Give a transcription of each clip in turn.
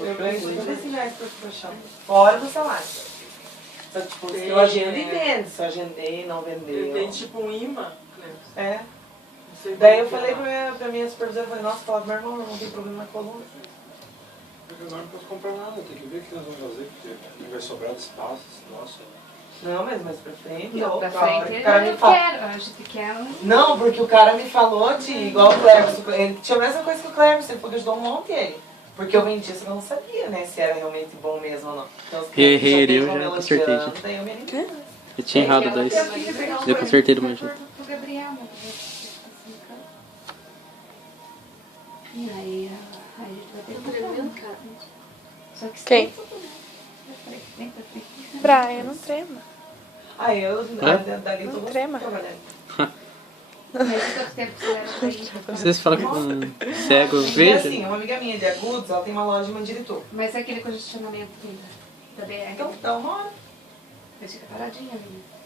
Eu ganho 55 reais por chão. Fora do salário. Só tipo, se eu agendo e vendo. Se eu agendei, não vendeu. Tem tipo um imã. É. Daí eu falei pra minha supervisora, falei, nossa, fala pro meu irmão, não tem problema na coluna. Eu não posso comprar nada, tem que ver o que nós vamos fazer, porque não vai sobrar de espaço, nossa. Não, mas mais pra frente. Não, pra frente, o cara me fala... a gente quer... Não, porque o cara me falou de igual o Cleverson. Ele tinha a mesma coisa que o Cleverson, ele falou que ajudou um monte ele. Porque eu vendi isso, eu não sabia, né, se era realmente bom mesmo ou não. Então, Eu já consertei. daí eu me animei. Eu tinha errado dois. Eu consertei do meu jeito. Pro Gabriel, e aí a gente vai ter que fazer. Só que Quem? Vem pra frente. Brian, não trema. Aí eu dali Não tô trema. trabalhando. Mas quanto tempo você leva pra ir? Vocês falam que cego E veja? assim, uma amiga minha de Agudos, ela tem uma loja de Mandirituba. Mas é aquele congestionamento da BR. Então dá uma hora. Mas fica paradinha, menina.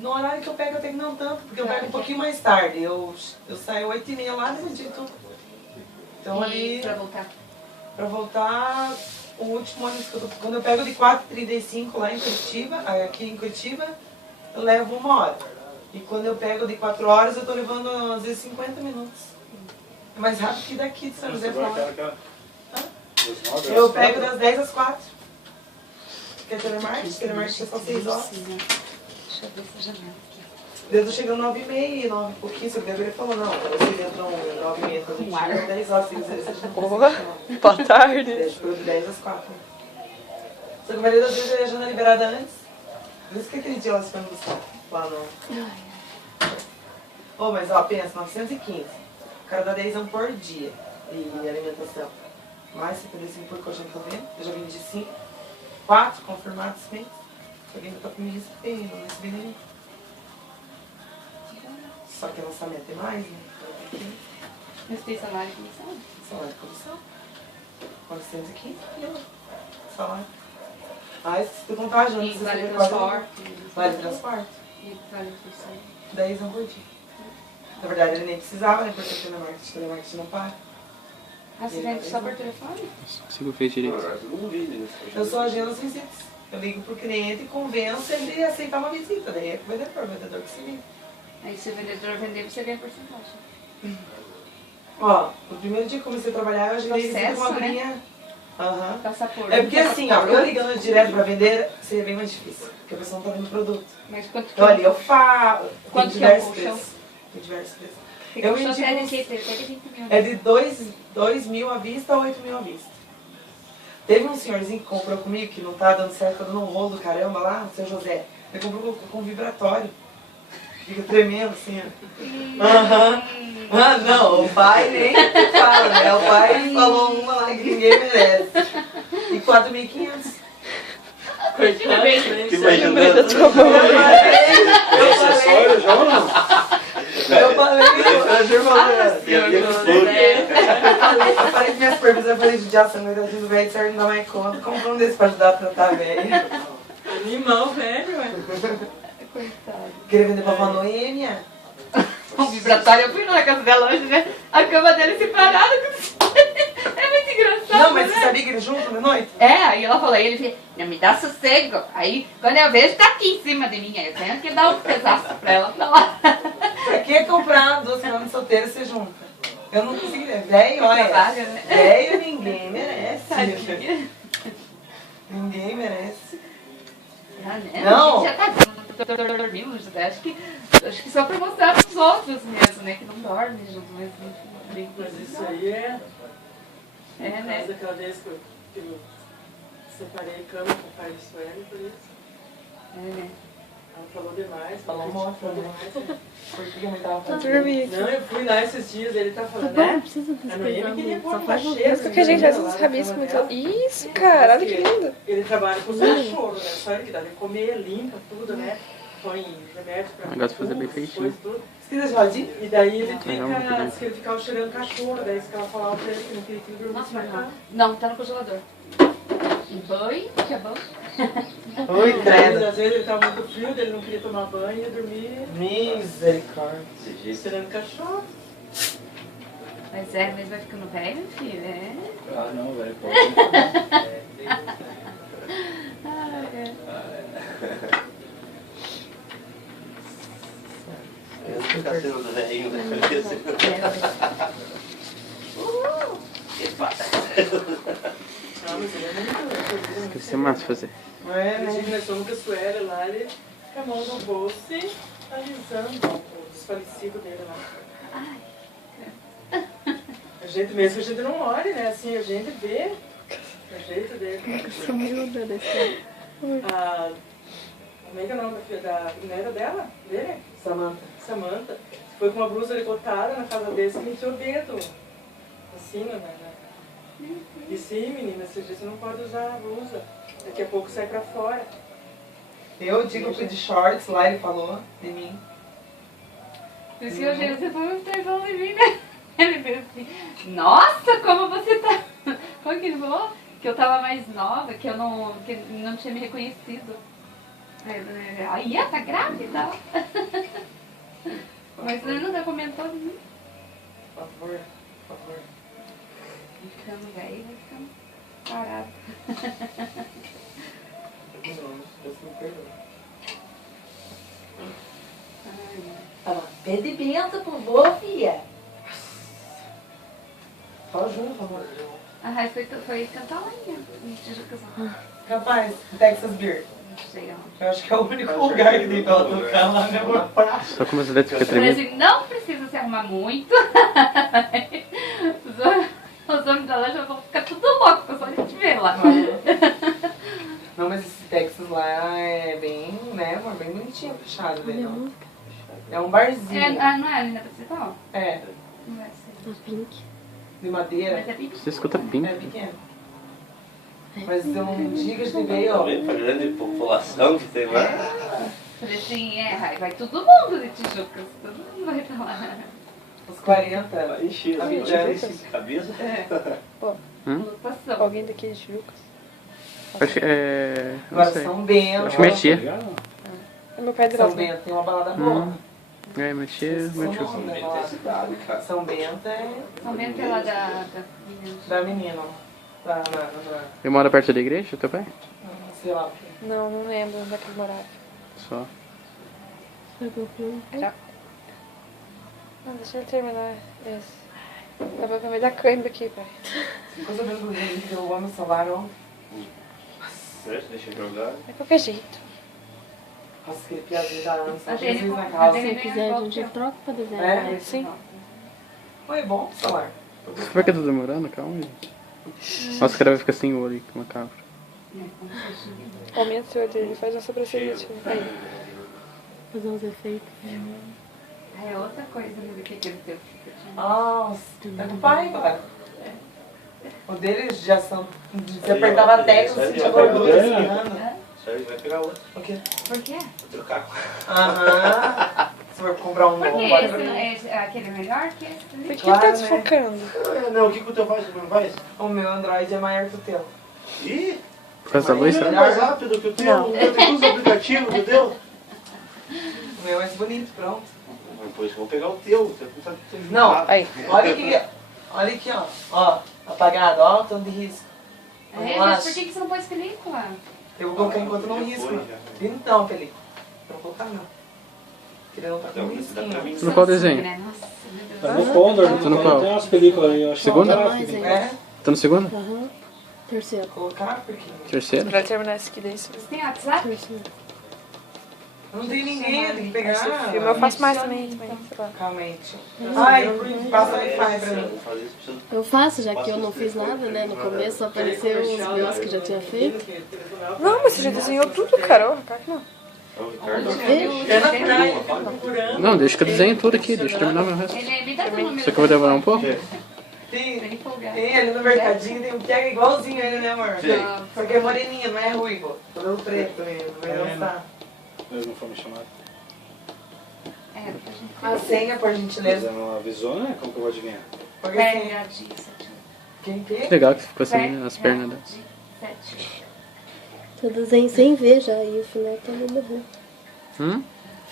No horário que eu pego, eu tenho que não tanto, porque eu pego um pouquinho mais tarde. Eu saio 8h30 lá de Mandirituba. Então ali, Pra voltar. pra voltar, o último ônibus que eu tô... Quando eu pego de 4h35 lá em Curitiba, aqui em Curitiba, eu levo 1 hora. E quando eu pego de 4 horas, eu tô levando às vezes 50 minutos. É mais rápido que daqui de São José pra lá. Eu pego das 10 às 4. Que é telemarketing é só 6 horas. Deixa eu ver essa janela aqui. Eu tô chegando 9h30, 9 e pouquinho, só que ele falou, não, vocês entram 9h30 quando a gente chega 10 horas, se vocês não conseguem. Boa tarde. 10 às 4. Só que a maioria das vezes eu ia já liberada antes. Por isso que aquele dia elas foram buscar lá no... Oh, mas ó, pensa, 915. O cara dá 10 por dia de alimentação. Mais 75 por colchão que eu vendo. Eu já vendi 5. 4 confirmados esse mês. Alguém ainda tá pra me receber, não recebi nenhum. Só que a nossa meta é mais, né? Mas tem salário e comissão? Salário de comissão. 415 mil. Salário. Mas se tu contar junto, E você vale vê transporte. Vale transporte. E vale refeição. 10 por dia. Na verdade, ele nem precisava, né? Porque o telemarketing não para. Ah, você vende só por telefone? Não consigo ver direito. Eu sou agenda sem visitas. Eu ligo pro cliente e convenço ele a aceitar uma visita. Daí é o vendedor que se liga. Aí se o vendedor vender, você ganha porcentagem. Ó, no primeiro dia que comecei a trabalhar, eu agendei visita com uma Processo, né? gurinha. Aham. Passar por. É porque assim, ó, eu ligando direto pra vender, seria bem mais difícil. Porque a pessoa não tá vendo o produto. Mas quanto que Então ali eu falo. Quanto tem que é o diversos colchão? preços. Tem diversos preços. Eu Eu vendi indico de que? Até de 20 mil. É de 2 mil à vista a 8 mil à vista. Teve um senhorzinho que comprou comigo, que não tá dando certo, tá dando um rolo do caramba lá, o seu José. Ele comprou com vibratório. Fica tremendo assim, ó. Aham. Ah, não, o pai nem fala, né? O pai falou uma lá que ninguém merece. E 4.500. Coitado, né? Que imaginando. Da tua mão. É acessório já ou não? Eu falei, eu falei que minha supervisora falei de judiação, mas eu digo, velho, o senhor não dá mais conta. Comprou um desse pra ajudar a tratar velho. Animal, velho, ué. Coitado. Queria vender pra uma noêmia. Um vibratório, eu fui na casa dela hoje, né? A cama dela é separada. É muito engraçado. Não, mas né? você sabia que eles juntam de noite? É, aí ela falou, aí ele disse, não me dá sossego. Aí, quando eu vejo, tá aqui em cima de mim. Aí eu tenho que dar um pedaço pra ela pra lá. Pra que comprar 2 semanas de solteiro e você junta? Eu não consegui. Velho, olha. Trabalho, né? Velho, ninguém merece. Tadinha. Ninguém merece. Ah, né? Não. A gente já tá dormindo, José. Acho que só pra mostrar pros outros mesmo, né? Que não dormem junto, mas não brinco. Mas isso aí é. É, né? Mas aquela vez que eu separei cama com o pai de Sueli, por isso. É, né? Ela falou demais. Falou um monte, falou né? demais. Por que eu não tava Vou fazendo? dormir aqui. Não, eu fui lá esses dias, ele tá falando, Não né? precisa A Noemi queria pôr um cachê. Mas porque a gente faz uns rabiscos muito... Isso, cara, olha que lindo. Ele trabalha com os cachorros, né? Só ele que dá de comer, limpa tudo, né? Põe remédio pra Negócio de fazer bem tudo, feitinho. coisa, tudo. Você quiser geladinho? E daí ele Legal, muito fica, bem. diz que ele ficava cheirando cachorro, daí se ela falava pra ele que não queria que ele dormisse Nossa, na mas cama. não, tá no congelador. E banho, que é bom. Oi, credo. Às vezes ele tava muito frio, ele não queria tomar banho e dormir Misericórdia. cheirando cachorro. Mas vai ficando velho, filho, é? Ah, não, velho. Esse tá sendo do velhinho, né? Ah, mas ele é muito Deve ser massa fazer. É, né? Inclusive, nós fomos com a Sueli lá, ele com a mão no bolso e alisando o desfalecido dele lá. O jeito mesmo que a gente não olha, né? Assim, a gente vê o jeito dele. Sou miúda desse. A... Como é que é o nome da filha da neta dela? Dele? Samanta. Samanta. Foi com uma blusa decotada na casa dele, que metiou o dedo. Assim, né? E sim, menina, esse dia você não pode usar a blusa. Daqui a pouco sai pra fora. Eu digo que de shorts lá ele falou de mim. Por isso que eu achei que você foi muito irmão de mim, né? Ele fez assim, nossa, como você tá... Como que ele falou? Que eu tava mais nova, que não tinha me reconhecido. Aí, tá grávida. Mas ele nunca comentou de mim. Por favor, por favor. Ficando velho, vai ficando parado. Deus me perdoe. Fala, pede benção pro vô, filha. Fala junto, amor. Ah, foi cantar lá em Tijucazão. Capaz, Texas Beer. Não sei onde. Eu acho que é o único lugar que tem pra ela tocar lá, né, amor? Só como as letras ficam Eu falei tremendo. assim, não precisa se arrumar muito. Os homens da loja vão ficar tudo loucos só de te ver lá. Não, mas esse Texas lá é bem, né, amor? Bem bonitinho, fechado dele. Não. É um barzinho. Não é ali na principal? É, Não vai ser. A Pink. de madeira. Mas é pequeno. Você escuta pink. É pequeno. Mas um dia que a gente veio, ó. Pra grande população que tem lá. Falei assim, vai todo mundo de Tijucas. Todo mundo vai pra lá. Os 40. Vai encher A as vida mulheres cabeça. Lotação. Alguém daqui de Jucas. Acho que é. Não Agora sei. São Bento. Acho que minha tia. É meu pai de São lá. Bento tem uma balada boa. É, minha tia, meu tio. São Bento é cidade, cara. São Bento é São Bento é lá da menina. da menina, ó. Da, Eu moro perto da igreja, teu pai? sei lá o quê. Não, não lembro onde é que ele morava. Só. Era... Não, deixa ele terminar esse. Acabou que vai dar câimbra aqui, pai. Coisa bem do Rio, que eu amo o celular, ó. Deixa eu jogar. É qualquer jeito. Nossa, aquele piadinho da Ana, só A três Jenny vezes na a casa. Jenny Se vem quiser, a volta. gente troca pra desenhar. É? Sim. Foi bom o celular. Por que tá demorando? Calma, gente. Nossa, o cara vai ficar sem olho, que macabro. Aumenta o olho dele, faz uma sobrancelha. Aí. Fazer uns efeitos. É outra coisa, né? Do que ele teve. Nossa, é do pai, cara. O deles já são. Você apertava a tecla, você sentia gordura espirrando. Sério, vai pegar outro. O quê? Por quê? Vou trocar. Aham. Se for comprar um Por novo, quê? pode Esse, ver. aquele é melhor que esse? Por que Claro, tá né? desfocando? Não, o que o teu faz? O meu faz? O meu Android é maior que o teu. Ih, Por causa da luz, o meu é será? mais rápido que o teu. O meu tem todos os aplicativos do teu. O meu é mais bonito, pronto. Depois eu vou pegar o teu. Você não sabe que você Não. Aí. Olha aqui, ó. Ó, apagado, ó, tanto de risco. É, mas por que você não pôs película? Eu vou colocar enquanto não risco. Então, Felipe. Eu vou colocar não. Queria não tá com Então, você dá pra risquinho. mim. No qual desenho? Né? Nossa, meu Deus. Tá no Condor, Tá no qual? tem umas películas aí, eu acho Segunda? que Mais aí. É, Tá no segundo? Aham. Terceiro. colocar porque Terceiro? Pra terminar esse aqui daí. Você tem WhatsApp? Terceiro. não tem ninguém, tem que pegar. Esse filme eu faço mais também. Sei lá. Calmente. Ai, passa aí, pai, pra mim. Fazer isso, precisa Eu faço, já que eu não fiz nada, né? No começo só apareceu os meus que já tinha feito. Não, mas você já desenhou tudo, Carol. Claro que não. o Ricardo. É na praia, Procurando. Não, deixa que eu desenho tudo aqui, deixa eu terminar meu resto. Ele me dá teu número. Só que eu vou demorar um pouco? Tem, Pra ele folgar. tem ali no mercadinho, tem um que é igualzinho ele, né, amor? Sim. Só que é moreninho, não é ruivo. Todo preto mesmo, vai lançar. Eles não foram me chamar. É, pra gente A senha, por Mas gentileza. não avisou, né? Como que eu vou adivinhar? Porque assim, Perna de 7. quem que? Legal que ficou assim, as pernas dela. de 7. Eu desenho sem ver já e o final tá me morrendo. Hum?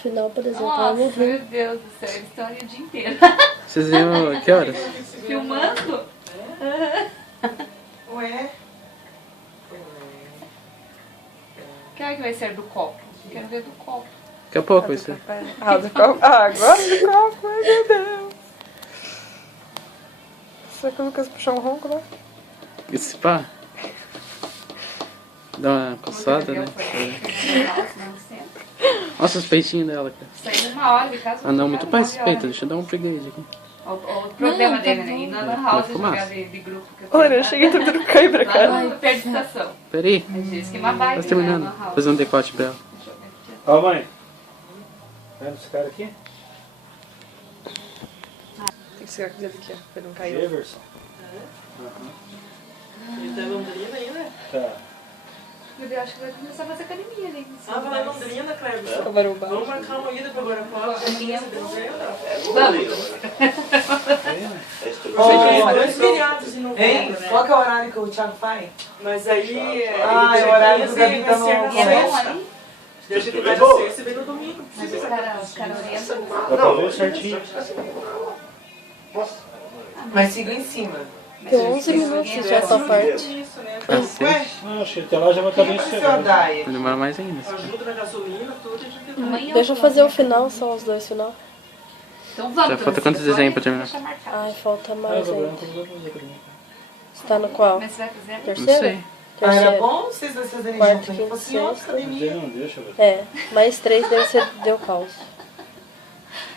Final, por exemplo, ela Nossa, morreu. meu Deus do céu, eles estão ali o dia inteiro. Vocês viram que horas? Filmando? Ué? Que hora que vai ser do copo? Quero ver do copo. Daqui a pouco vai ser. Ah, do copo. Ah, agora do copo. Ai, meu Deus. Será que o Lucas puxou um ronco, né? Esse pá. Dá uma coçada, né? Nossa, os peitinhos dela, cara. Saiu 1 hora de casa. Ah, não, muito pai esse peito. Deixa eu dar um upgrade aqui. O problema dele, né? E na Lan House jogar de grupo. Que Olha, eu cheguei tudo no cair pra cá. Lá no perto da estação. Pera aí. A gente disse que uma vibe, Quase terminando. né, na Lan House. Fazer um decote pra ela. Deixa eu ver aqui. Ó, mãe. Tá vendo esse cara aqui? Tem que segurar aqui dentro aqui, ó, pra ele não cair. Everson. Ele tá em Londrina ainda? Tá. Meu Deus, acho que vai começar a fazer academia ali. Ah, vai lá em Londrina, Cleber. Tá barulho. Vamos marcar uma ida pra Guarapó, dia 15 de dezembro. Oh, 2 feriados em hein? novembro, né? Qual que é o horário que o Thiago faz? Mas aí... Ah, é o horário que o Gabi tá no E é bom sexta. ali? A gente vai na sexta e vem no domingo. Mas os caras orientam. Dá pra ver certinho. Mas sigo em cima. Tem 11 minutos já essa parte. Isso, né? Cacete. Ué, Ah, acho que até lá já vai estar bem quem vai ser o sossegado. Dai? Vai demorar mais ainda. Ajuda na gasolina, tudo, a gente vai. Amanhã Deixa eu fazer o final, são os dois final. Então vamos. Já falta quantos desenhos pra terminar? Deixa marcado. Ai, falta Ah, mais o ainda. branco não vai fazer pra mim. Você tá no qual? Mas você vai fazer? Não Terceiro? sei. Ah, era Terceiro. bom vocês dois fazerem Quarto, junto, né? quinto, Fosse em outra sexta. academia. Não, deixa, velho. É, mais 3 deve ser deu caos.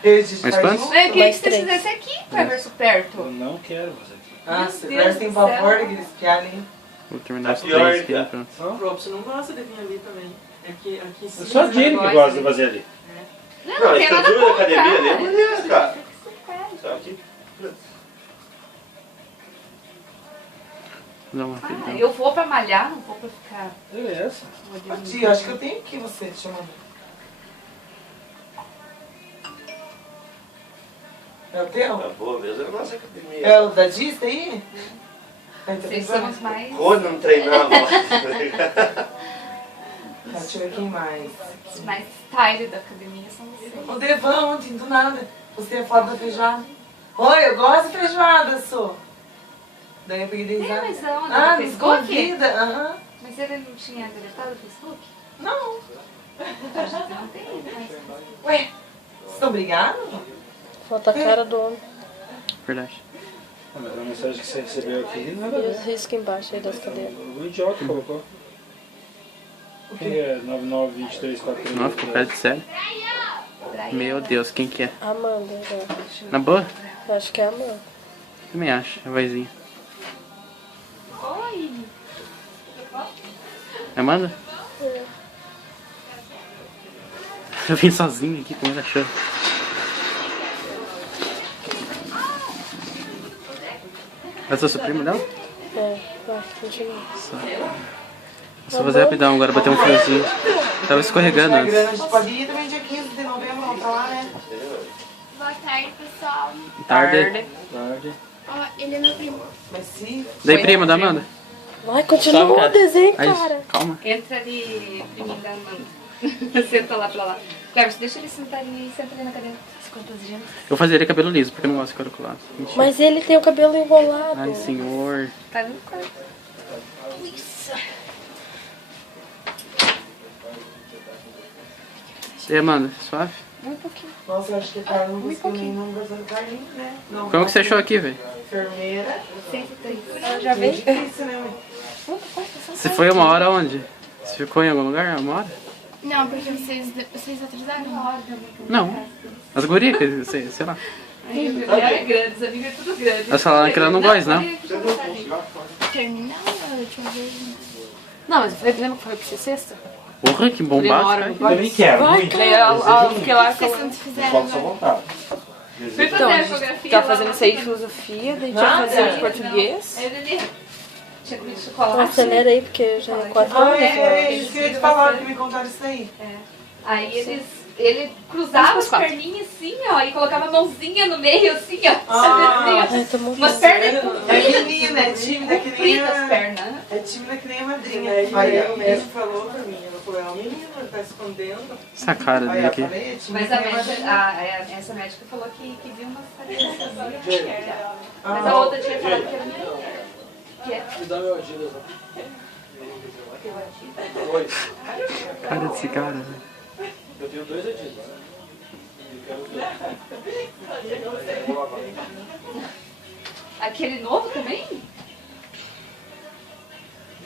Eu, a gente Mas faz quantos? junto? Eu queria que Mais você três. fizesse aqui, pra ver se perto. Eu não quero fazer aqui. Ah, Meu você Deus parece tem do céu. pavor daqueles pialem. Vou terminar os Tá pior, 3 aqui, cara. pronto. O Robson não gosta de vir ali também. Aqui em É cima. só a Jenny que gosta de fazer ali. Não, Não, a tem nada estrutura da contra. academia ali é bonita, cara. Só que... Dá uma Ah, rapidão. eu vou pra malhar, não vou pra ficar. Beleza. Ô, tia, acho que eu tenho aqui você te chamando. É o teu? Tá boa mesmo, é a nossa academia. É o da Disney aí? Ah, então Vocês tem são os mais. Quando não treinava. Tá, deixa eu ver quem mais. Os mais style da academia são vocês. O Devan ontem, do nada. Você é foda da feijoada. Oi, eu gosto de feijoada, sou. Daí eu peguei de risada. mas aonde? Ah, No no Facebook? convida, aham. Mas ele não tinha deletado o Facebook? Não. Não tem, mas. Ué, vocês estão brigados? Falta a cara do homem. Verdade. Ah, mas a mensagem que você recebeu aqui, nada a E os ver. riscos embaixo aí das cadeiras. O idiota colocou. Quem é 992343? Nossa, ficou cara de sério. Meu Deus, quem que é? Amanda, já. Na boa? Eu acho que é a Amanda. Também acho, a vozinha. Oi! Amanda? Eu vim sozinho aqui com ele achando. É seu primo, não? É, vai, continua. Só fazer rapidão, agora bater um friozinho. Tava escorregando A antes. grana a gente pode ir também dia 15 de novembro, vamos pra lá, né? Boa tarde, pessoal. Tarde. Tarde. Ó, ele é meu primo. Mas sim. Daí, primo da Amanda? Vai, continua o desenho, Aí, cara. calma. Entra ali, priminho da Amanda. Senta lá pra lá. Cleber, deixa ele sentar ali, senta ali na cadeira. Quantas gente? Eu fazeria cabelo liso, porque eu não gosto de quadriculado. Mentira. Mas ele tem o cabelo enrolado. Ai, senhor. Tá no quarto. E aí, Amanda, suave? Um pouquinho. Nossa, eu acho que o cara não conseguiu nem não gostou do Carlinhos, né? Não, Como que você achou aqui, velho? enfermeira. Ela já veio? Difícil, né, mãe? Você foi uma hora onde? Você ficou em algum lugar? Uma hora? Não, porque vocês atrasaram. Não. As gurias, que sei lá. Ai, meu Deus, é grande, os amigos é tudo grande. Elas falaram que ela não gosta, não? Terminou a última vez. Não, mas eu falei dizendo que foi pra ser sexta? Porra, que bombástico. Eu também quero, Vai, muito. daí eu fiquei lá Vocês com... tanto fizeram Falta sua agora. vontade. Fui Então, fazer a a gente fotografia. tava lá fazendo na isso aí de frente. filosofia, daí tinha Nada. que fazer de português. Aí ele tinha comido Então, chocolate. acelera aí, porque já é 4 Ah, horas. é, isso que eu ia te falar, que me contaram isso aí. Aí ele cruzava as perninhas assim, ó, e colocava a mãozinha no meio, assim, ó. Ah. assim, ó. Ai, tô morrendo. Umas pernas É menina, é tímida, que nem compridas as a... pernas. É tímida que nem a madrinha. Aí ela mesmo falou pra mim, ela falou, é um menino, ele tá escondendo. Essa cara dele Olha, aqui. falei, é tímida Mas que a nem a médica, madrinha. essa médica falou que viu umas carinhas. Mas a outra tinha falado que era menina. Que é? Me dá meu Adidas, Dois. Cara desse cara, velho. Eu tenho 2 Adidas. Eu quero ver. Vou lavar. Aquele novo também?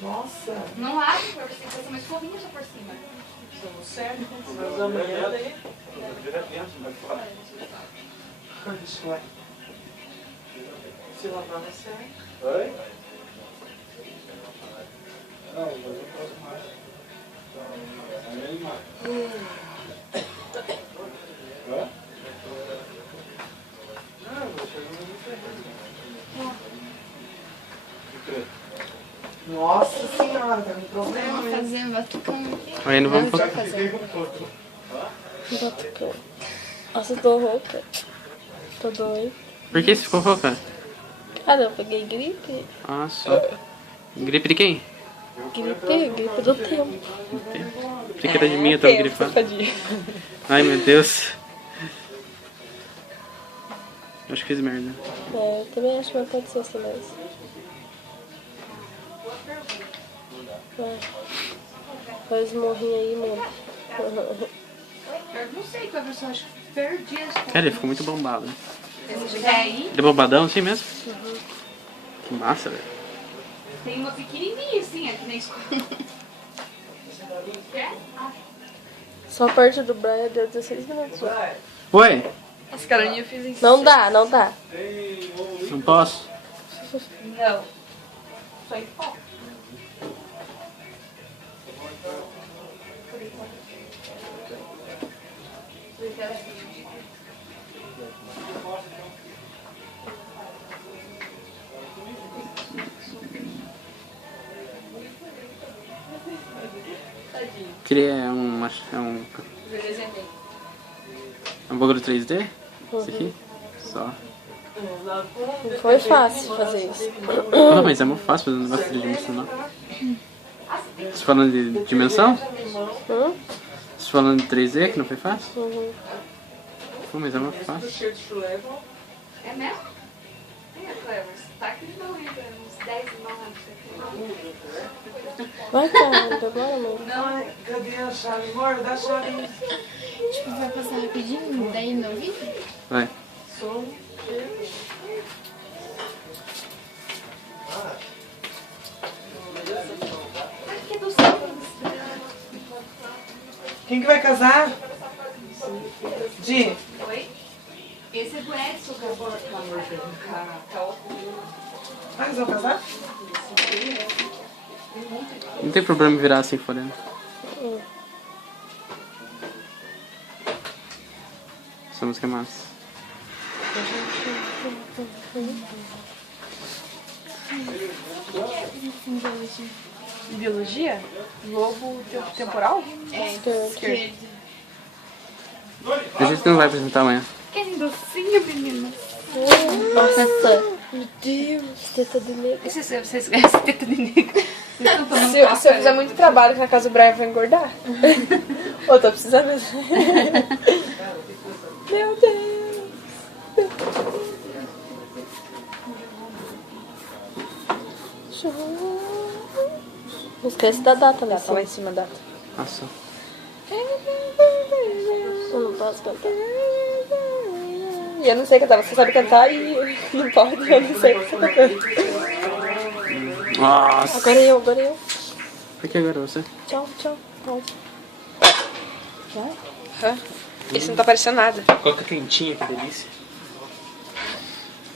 Nossa. Não abre por você, tem que fazer uma escovinha só por cima. Estamos certos, mas amanhã daí. Deixa eu ver. Se lavar vai ser. Oi? Não, mas eu posso mais. Hã? Ah, vou chegar no Nossa senhora, tá com problema Vamos mesmo. fazer um batucão. Aí não vamos Vamos fazer. fazer. Batucão. Nossa, eu tô rouca. Tô doida. Por que você ficou rouca? Cara, eu peguei gripe. Ah, só. Gripe de quem? Gripe do tempo. Achei que era de mim, eu tava gripando. Ai, meu Deus. Acho que fiz merda. É, eu também acho que vai acontecer essa vez. Faz morrinho aí, mano. Eu não sei qual pessoa, acho que perdi as coisas. Cara, ele ficou muito bombado. Né? Esse daí Ele é bombadão assim mesmo? Que massa, velho. tem uma pequenininha assim, aqui na escola. Quer? Ah, Só a parte do Brian deu 16 minutos. Oi? As carinhas eu fiz em Não dá, não dá. Não posso? não. Só em pó. Queria um bagulho 3D? Isso aqui? Só. Não foi fácil fazer isso. Não, mas é muito fácil fazer um negócio de dimensão. Você falando de dimensão? Você falando de 3D que não foi fácil? Pô, mas é muito fácil. cheio de chulé, vão. É mesmo? É, Clever. Tá aqui não entra uns 10 9. Vai, cara, agora, amor. Ai, cadê a chave? Amor, dá a chave. Tipo, vai passar rapidinho, daí no vídeo. Vai. Som. Aqui é do céu. Quem que vai casar? Di. Oi? Esse é do Edson, que eu vou Ah, eles vão casar? Não tem problema em virar assim fora. Essa música é massa. Biologia? Lobo temporal? Esquerdo. A gente não vai apresentar amanhã. Que docinho, menina. Nossa, meu Deus, teta de negro. Vocês essa teta de negro. Se eu fizer muito trabalho aqui na casa do Brian, eu vou engordar. Ô, tô precisando mesmo. Meu Deus. Não esquece da data, né? Tá lá em cima da data. Nossa. Eu não posso cantar. E eu não sei cantar. Você sabe cantar e não pode. Eu não sei o que você tá cantando. Nossa. Agora eu, agora eu. Por que agora você? Tchau, tchau. Pode. Vai. Esse não tá parecendo nada. Coca quentinha, que delícia.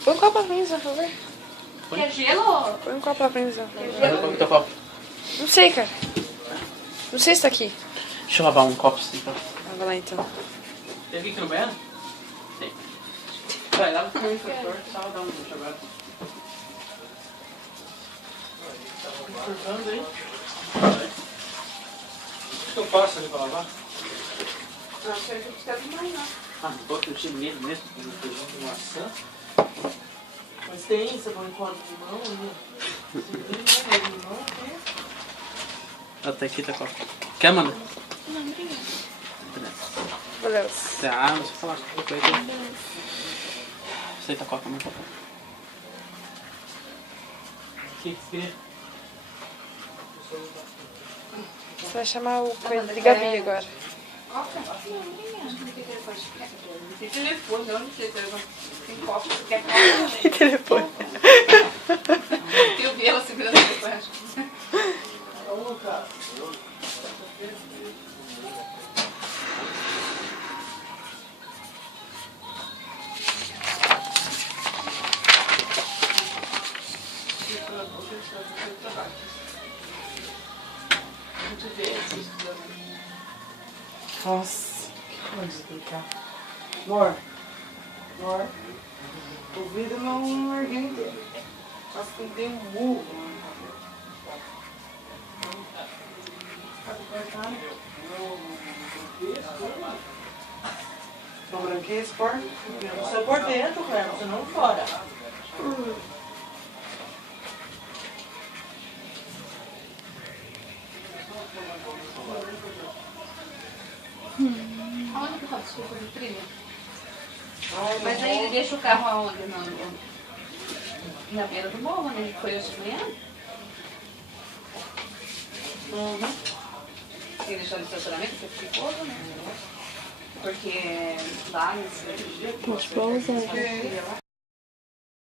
Põe um copo pra mim, por favor. Quer gelo? Põe um copo pra mim, por favor. Qual que é o teu copo? Não sei, cara. Não sei se tá aqui. Deixa eu lavar um copo assim, então. Vai lá, então. Tem aqui no banheiro? Tem. Vai, lava por favor. Só dá um jogado. Cortando aí. O que eu faço ali pra lavar? Não, você precisa de manhã. Ah, não pode mexer nele mesmo. Feijão de maçã. Mas tem sabão em corda de limão, né? Tem limão, aqui. Até aqui tá coca. Quer, Amanda? Não, obrigada. Valeu. Tá, não sei falar. Aceita a coca, mãe. Aqui, queria. Você vai chamar o coelho de Gabi agora. Tem telefone, eu não sei se tem copo, você quer copo? Tem telefone. Eu vi ela segurando o telefone. Nossa, que coisa explicar. Amor, o vidro não ergueu inteiro. Nossa, tem um burro. Não branqueia esse porco? Você por dentro, Cléber, você não fora. Aonde que roda desculpa de trilha? Mas aí ele deixa o carro aonde? Na beira do morro, né? Ele foi hoje de manhã? Ele deixou no estacionamento, você ficou, né? Porque lá nesse dia... Esposa. Ia lá.